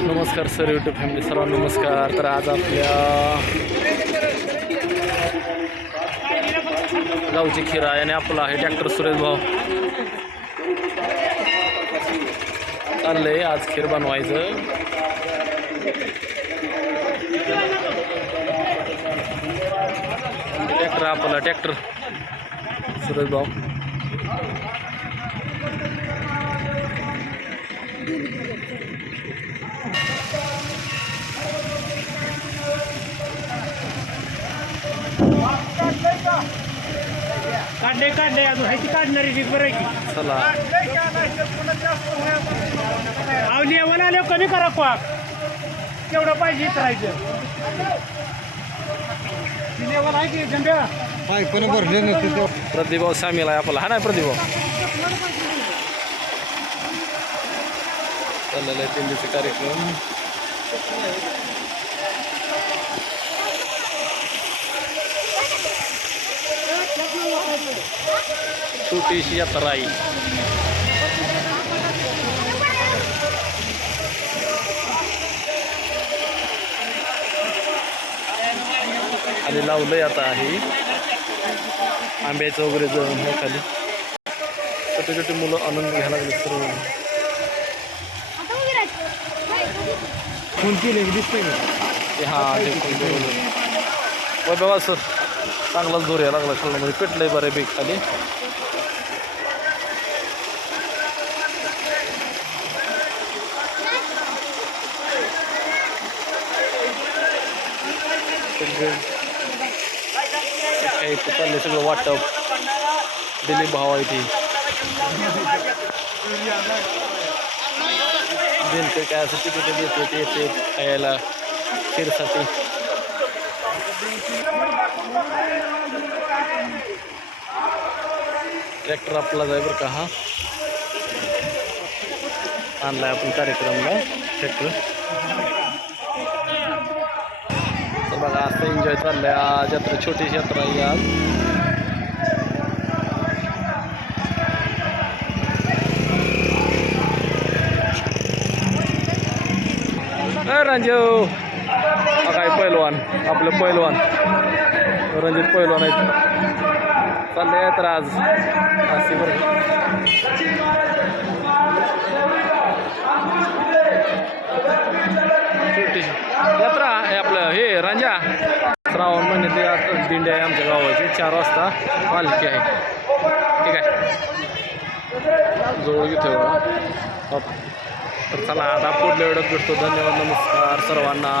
नमस्कार sir YouTube family सर्व नमस्कार. तर आज आपल्या गावची खीरा आणि आपला आहे ट्रॅक्टर सुरेश भाऊ. चाललंय आज खीर बनवायचं. ट्रॅक्टर आपला ट्रॅक्टर सुरेश भाऊ. काढले काढले. अजून ह्याची काढणारी जी बरं आहे की चला. अहो लेवल आले कमी करा पाक केवढं पाहिजे इथं राहायचं. ती लेवल आहे की झंड्या काय कोणी भरले नसते ते प्रदीप भाऊ सामील आहे आपला. हा नाही प्रदीप भाऊ चाललेला आहे दिंडीचे कार्यक्रम. छोटीशी यात्रा आहे. खाली लावलंय आता आहे. आंब्याचं वगैरे जळून आहे खाली. छोटे छोटे मुलं आनंद घ्यायला लागले सर्व. फोन केले दिसतंय हा ते बाबा सर. चांगलाच जोर यायला लागला खेळण्यामध्ये पेटलंय बऱ्यापैकी खाली. सगळे चाललंय सगळं वाटप. दिलीप भाव आहे ती दिलते काय असं तिकीट देते ते येते खायला. खीरसाठी ट्रॅक्टर आपला जाय बरं का हा. आणलाय आपण कार्यक्रमला ट्रॅक्टर बघा असं एन्जॉय चाललंय. आज जत्रा छोटीशी यात्रा आहे आज. अ काय पैलवान आपलं पैलवान. रणजित पैलवान आहेत. चालले आहेत आज असे बरं. छोटीशी यात्रा हे आपलं. हे रांजा. श्रावण महिन्यातली आता दिंडी आहे आमच्या गावाची. चार वाजता पालखी आहे. ठीक आहे. जवळ घेतो तर चला आता पुढल्या वेळेत भेटतो. धन्यवाद नमस्कार सर्वांना.